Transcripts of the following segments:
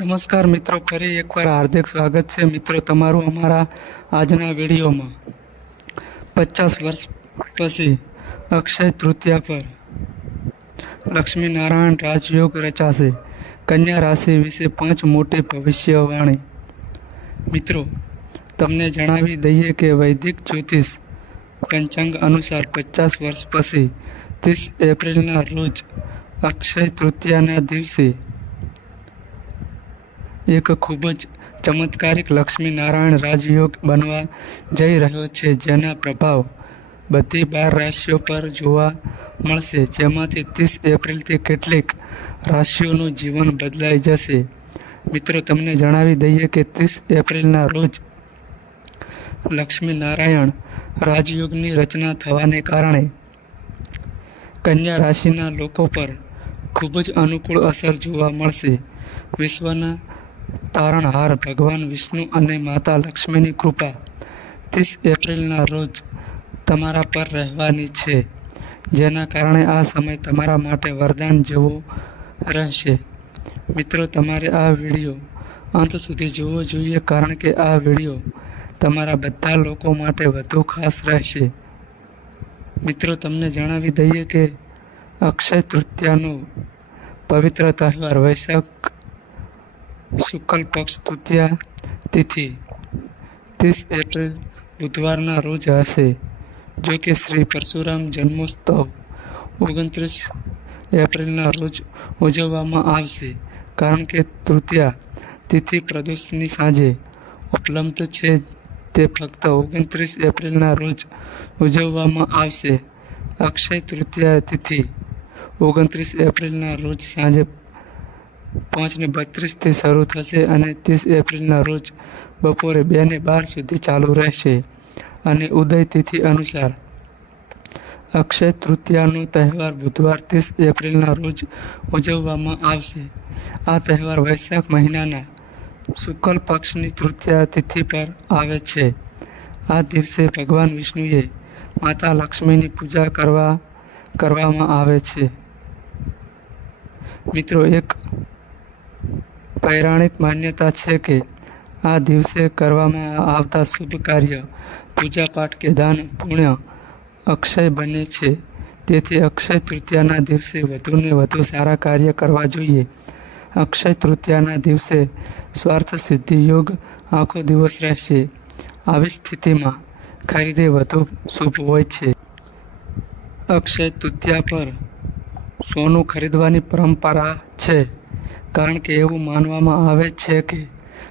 નમસ્કાર મિત્રો, ફરી એકવાર હાર્દિક સ્વાગત છે મિત્રો તમારું અમારા આજના વિડીયોમાં. પચાસ વર્ષ પછી અક્ષય તૃતીયા પર લક્ષ્મીનારાયણ રાજયોગ રચાશે. કન્યા રાશિ વિશે પાંચ મોટી ભવિષ્યવાણી. મિત્રો, તમને જણાવી દઈએ કે વૈદિક જ્યોતિષ પંચાંગ અનુસાર પચાસ વર્ષ પછી ત્રીસ એપ્રિલના રોજ અક્ષય તૃતીયાના દિવસે એક ખૂબ જ ચમત્કારિક લક્ષ્મીનારાયણ રાજયોગ બનવા જઈ રહ્યો છે, જેના પ્રભાવ બધી બાર રાશિઓ પર જોવા મળશે. જેમાંથી ત્રીસ એપ્રિલથી કેટલીક રાશિઓનું જીવન બદલાઈ જશે. મિત્રો, તમને જણાવી દઈએ કે ત્રીસ એપ્રિલના રોજ લક્ષ્મીનારાયણ રાજયોગની રચના થવાને કારણે કન્યા રાશિના લોકો પર ખૂબ જ અનુકૂળ અસર જોવા મળશે. વિશ્વના તારણહાર ભગવાન વિષ્ણુ અને માતા લક્ષ્મીની કૃપા. ત્રીસ એપ્રિલના રોજ તમારા પર રહેવાની છે, જેના કારણે આ સમય તમારા માટે વરદાન જેવો રહેશે. મિત્રો, તમારે આ વીડિયો અંત સુધી જોવો જોઈએ કારણ કે આ વીડિયો તમારા બધા લોકો માટે વધુ ખાસ રહેશે. મિત્રો, તમને જણાવી દઈએ કે અક્ષય તૃતીયાનો પવિત્ર તહેવાર વૈશાખ શુક્લ પક્ષ તૃતીયા તિથિ. ત્રીસ એપ્રિલ બુધવારના રોજ હશે. જો કે શ્રી પરશુરામ જન્મોત્સવ ઓગણત્રીસ એપ્રિલના રોજ ઉજવવામાં આવશે. કારણ કે તૃતીયા તિથિ પ્રદોષની સાંજે ઉપલબ્ધ છે તે ફક્ત ઓગણત્રીસ એપ્રિલના રોજ ઉજવવામાં આવશે. અક્ષય તૃતીયા તિથિ ઓગણત્રીસ એપ્રિલના રોજ સાંજે પાંચને બત્રીસથી શરૂ થશે અને ત્રીસ એપ્રિલના રોજ બપોરે બે ને બાર સુધી ચાલુ રહેશે. અને ઉદય તિથિ અનુસાર અક્ષય તૃતીયાનો તહેવાર બુધવાર ત્રીસ એપ્રિલના રોજ ઉજવવામાં આવશે. આ તહેવાર વૈશાખ મહિનાના શુક્લ પક્ષની તૃતીયા તિથિ પર આવે છે. આ દિવસે ભગવાન વિષ્ણુએ માતા લક્ષ્મીની પૂજા કરવા, કરવામાં આવે છે. મિત્રો, એક પૌરાણિક માન્યતા છે કે આ દિવસે કરવામાં આવતા શુભ કાર્ય, પૂજાપાઠ કે દાન પુણ્ય અક્ષય બને છે. તેથી અક્ષય તૃતીયાના દિવસે વધુને વધુ સારા કાર્ય કરવા જોઈએ. અક્ષય તૃતીયાના દિવસે સ્વાર્થ સિદ્ધિ યોગ આખો દિવસ રહેશે. આવી સ્થિતિમાં ખરીદી વધુ શુભ હોય છે. અક્ષય તૃતીયા પર સોનું ખરીદવાની પરંપરા છે. કારણ કે એવું માનવામાં આવે છે કે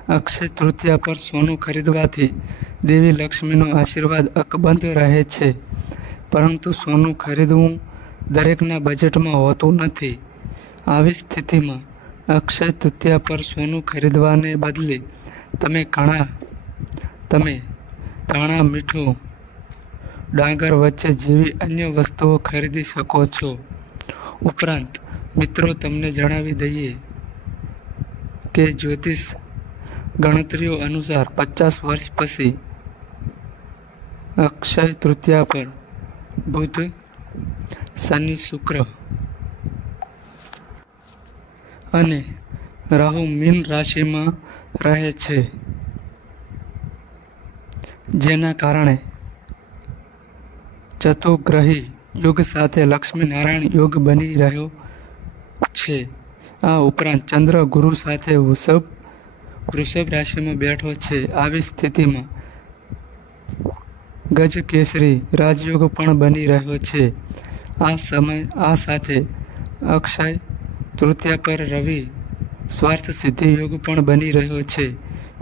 અક્ષય તૃતીયા પર સોનું ખરીદવાથી દેવી લક્ષ્મીનો આશીર્વાદ અકબંધ રહે છે. પરંતુ સોનું ખરીદવું દરેકના બજેટમાં હોતું નથી. આવી સ્થિતિમાં અક્ષય તૃતીયા પર સોનું ખરીદવાને બદલે તમે ઘણા, તમે ધાણા મીઠું ડાંગર વચ્ચે જેવી અન્ય વસ્તુઓ ખરીદી શકો છો. ઉપરાંત મિત્રો, તમને જણાવી દઈએ કે જ્યોતિષ ગણતરીઓ અનુસાર પચાસ વર્ષ પછી અક્ષય તૃતીયા પર બુધ, શનિ, શુક્ર અને રાહુ મીન રાશિમાં રહે છે. જેના કારણે ચતુગ્રહી યુગ સાથે લક્ષ્મીનારાયણ યુગ બની રહ્યો છે. આ ઉપરાંત ચંદ્ર ગુરુ સાથે વૃષભ વૃષભ રાશિમાં બેઠો છે. આવી સ્થિતિમાં ગજ કેસરી રાજયોગ પણ બની રહ્યો છે. આ સમય, આ સાથે અક્ષય તૃતીયા પર રવિ સ્વાર્થ સિદ્ધિ યોગ પણ બની રહ્યો છે,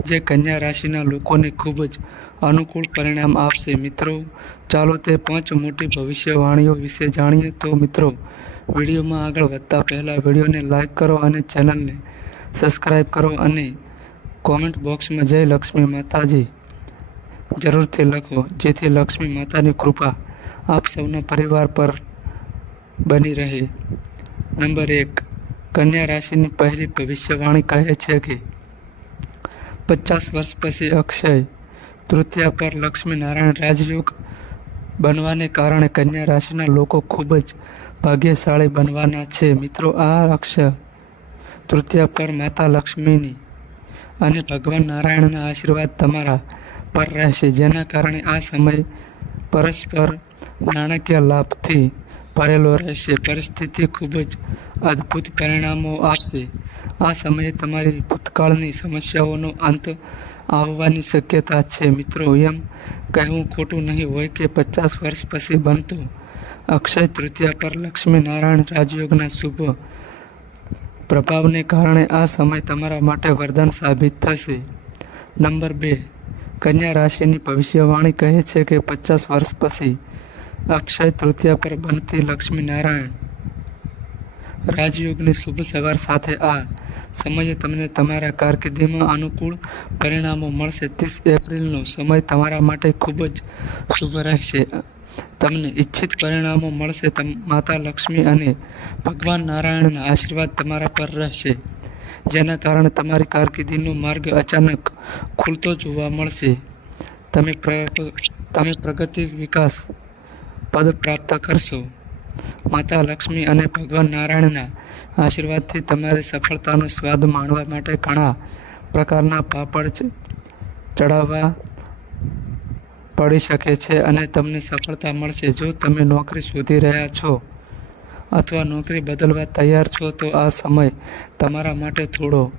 જે કન્યા રાશિના લોકોને ખૂબ જ અનુકૂળ પરિણામ આપશે. મિત્રો, ચાલો તે પાંચ મોટી ભવિષ્યવાણીઓ વિશે જાણીએ. તો મિત્રો વિડીયોમાં આગળ વધતા પહેલાં વિડીયોને લાઇક કરો અને ચેનલને સબસ્ક્રાઈબ કરો અને કોમેન્ટ બોક્સમાં જય લક્ષ્મી માતાજી જરૂરથી લખો, જેથી લક્ષ્મી માતાની કૃપા આપ સૌના પરિવાર પર બની રહે. નંબર એક, કન્યા રાશિની પહેલી ભવિષ્યવાણી કહે છે કે, પચાસ વર્ષ પછી અક્ષય તૃતીયા પર લક્ષ્મીનારાયણ રાજયોગ બનવાને કારણે કન્યા રાશિના લોકો ખૂબ જ ભાગ્યશાળી બનવાના છે. મિત્રો, આ રક્ષ તૃતીય પર માતા લક્ષ્મીની અને ભગવાન નારાયણના આશીર્વાદ તમારા પર રહેશે, જેના કારણે આ સમય પરસ્પર નાણાકીય લાભથી ભરેલો રહેશે. પરિસ્થિતિ ખૂબ જ અદ્ભુત પરિણામો આપશે. આ સમયે તમારી ભૂતકાળની સમસ્યાઓનો અંત આવવાની શક્યતા છે. મિત્રો, એમ કહેવું ખોટું નહીં હોય કે પચાસ વર્ષ પછી બનતો. અક્ષય તૃતીયા પર લક્ષ્મી નારાયણ રાજયોગના શુભ પ્રભાવને કારણે આ સમય તમારા માટે વરદાન સાબિત થશે. નંબર બે, કન્યા રાશિની ભવિષ્યવાણી કહે છે કે પચાસ વર્ષ પછી અક્ષય તૃતીયા પર બનતી લક્ષ્મી નારાયણ રાજયોગની શુભ સવાર સાથે આ સમયે તમને તમારા કારકિર્દીમાં અનુકૂળ પરિણામો મળશે. ત્રીસ એપ્રિલનો સમય તમારા માટે ખૂબ જ શુભ રહેશે. તમને ઈચ્છિત પરિણામો મળશે. તમ, માતા લક્ષ્મી અને ભગવાન નારાયણના આશીર્વાદ તમારા પર રહેશે, જેના કારણે તમારી કારકિર્દીનો માર્ગ અચાનક ખુલતો જોવા મળશે. તમે તમે પ્રગતિ વિકાસ પદ પ્રાપ્ત કરશો. માતા લક્ષ્મી અને ભગવાન નારાયણના આશીર્વાદથી તમારી સફળતાનો સ્વાદ માણવા માટે ઘણા પ્રકારના પાપડ ચડાવવા પડી શકે છે અને તમને સફળતા મળશે. જો તમે નોકરી શોધી રહ્યા છો અથવા નોકરી બદલવા તૈયાર છો, તો આ સમય તમારા માટે થોડો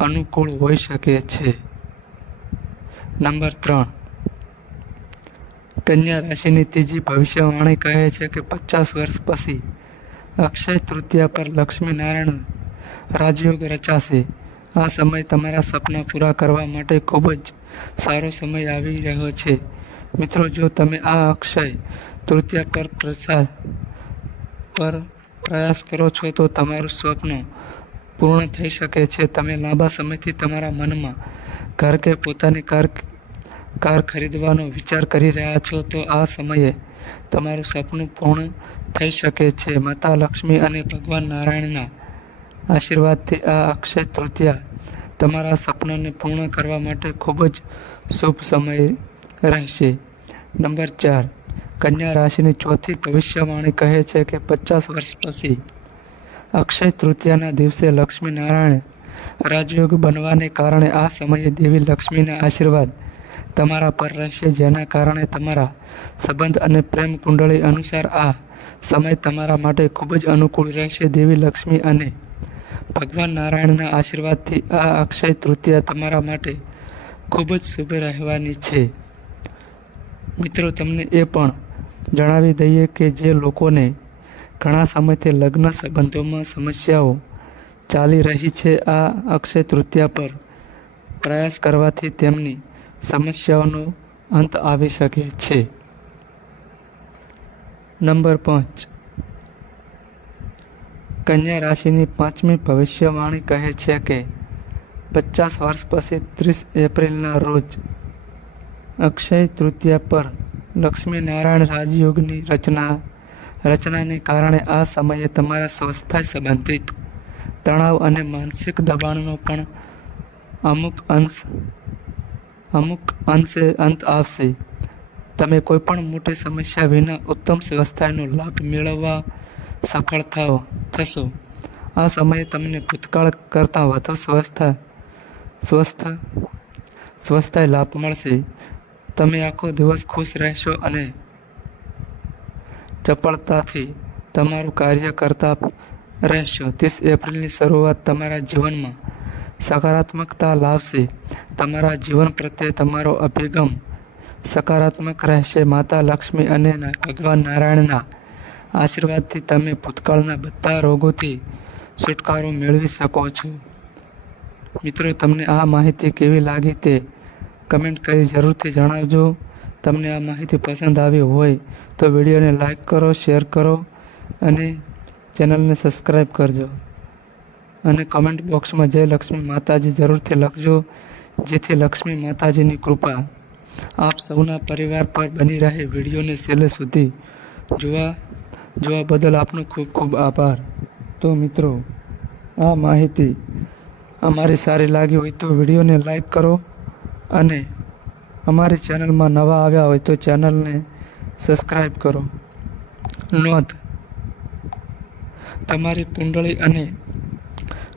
અનુકૂળ હોઈ શકે છે. નંબર ત્રણ કન્યા રાશિની ત્રીજી ભવિષ્યવાણી કહે છે કે પચાસ વર્ષ પછી અક્ષય તૃતીયા પર લક્ષ્મી નારાયણ રાજયોગ રચાશે. આ સમય તમારા સપના પૂરા કરવા માટે ખૂબ જ સારો સમય આવી રહ્યો છે. મિત્રો, જો તમે આ અક્ષય તૃતીયા પર પ્રસાદ પર પ્રયાસ કરો છો તો તમારું સ્વપ્ન પૂર્ણ થઈ શકે છે. તમે લાંબા સમયથી તમારા મનમાં ઘર કે પોતાની કાર કાર ખરીદવાનો વિચાર કરી રહ્યા છો, તો આ સમયે તમારું સપનું પૂર્ણ થઈ શકે છે. માતા લક્ષ્મી અને ભગવાન નારાયણના આશીર્વાદથી આ અક્ષય તૃતીયા તમારા સપનાને પૂર્ણ કરવા માટે ખૂબ જ શુભ સમય રહેશે. નંબર ચાર, કન્યા રાશિની ચોથી ભવિષ્યવાણી કહે છે કે પચાસ વર્ષ પછી અક્ષય તૃતીયાના દિવસે લક્ષ્મી નારાયણ રાજયોગ બનવાને કારણે આ સમયે દેવી લક્ષ્મીના આશીર્વાદ તમારા પર રહેશે, જેના કારણે તમારા સંબંધ અને પ્રેમ કુંડળી અનુસાર આ સમય તમારા માટે ખૂબ જ અનુકૂળ રહેશે. દેવી લક્ષ્મી અને ભગવાન નારાયણના આશીર્વાદથી આ અક્ષય તૃતીયા તમારા માટે ખૂબ જ શુભ રહેવાની છે. મિત્રો, તમને એ પણ જણાવી દઈએ કે જે લોકોને ઘણા સમયથી લગ્ન સંબંધોમાં સમસ્યાઓ ચાલી રહી છે, આ અક્ષય તૃતીયા પર પ્રયાસ કરવાથી તેમની સમસ્યાઓનો અંત આવી શકે છે. નંબર પાંચ. કન્યા રાશિની પાંચમી ભવિષ્યવાણી કહે છે કે, પચાસ વર્ષ પછી ત્રીસ એપ્રિલના રોજ અક્ષય તૃતીયા પર લક્ષ્મી નારાયણ રાજયોગની રચના, રચનાને કારણે આ સમયે તમારા સ્વાસ્થ્ય સંબંધિત તણાવ અને માનસિક દબાણનો પણ અમુક અંશ અમુક અંશે અંત આવશે. તમે કોઈપણ મોટી સમસ્યા વિના ઉત્તમ સ્વસ્થાનો લાભ મેળવવા સફળ થાવ, થશો. આ સમયે તમને ભૂતકાળ કરતાં વધુ સ્વસ્થ સ્વસ્થ, સ્વસ્થાય લાભ મળશે. તમે આખો દિવસ ખુશ રહેશો અને ચપળતાથી તમારું કાર્ય કરતા રહેશો. ત્રીસ એપ્રિલની શરૂઆત તમારા જીવનમાં સકારાત્મકતા લાવશે. તમારા જીવન પ્રત્યે તમારો અભિગમ સકારાત્મક રહેશે. માતા લક્ષ્મી અને ભગવાન નારાયણના આશીર્વાદથી તમે ભૂતકાળના બધા રોગોથી છુટકારો મેળવી શકો છો. મિત્રો, તમને આ માહિતી કેવી લાગી તે કમેન્ટ કરી જરૂરથી જણાવજો. તમને આ માહિતી પસંદ આવી હોય તો વિડીયોને લાઈક કરો, શેર કરો અને ચેનલને સબસ્ક્રાઈબ કરજો. અને કમેન્ટ બોક્સમાં જય લક્ષ્મી માતાજી જરૂરથી લખજો, જેથી લક્ષ્મી માતાજીની કૃપા આપ સૌના પરિવાર પર બની રહે વિડીયોને છેલ્લે સુધી. જોવા જોવા બદલ આપનો ખૂબ ખૂબ આભાર. તો મિત્રો, આ માહિતી અમારી સારી લાગી હોય તો વિડીયોને લાઈક કરો અને અમારી ચેનલમાં નવા આવ્યા હોય તો ચેનલને સબસ્ક્રાઈબ કરો. નોંધ, તમારી કુંડળી અને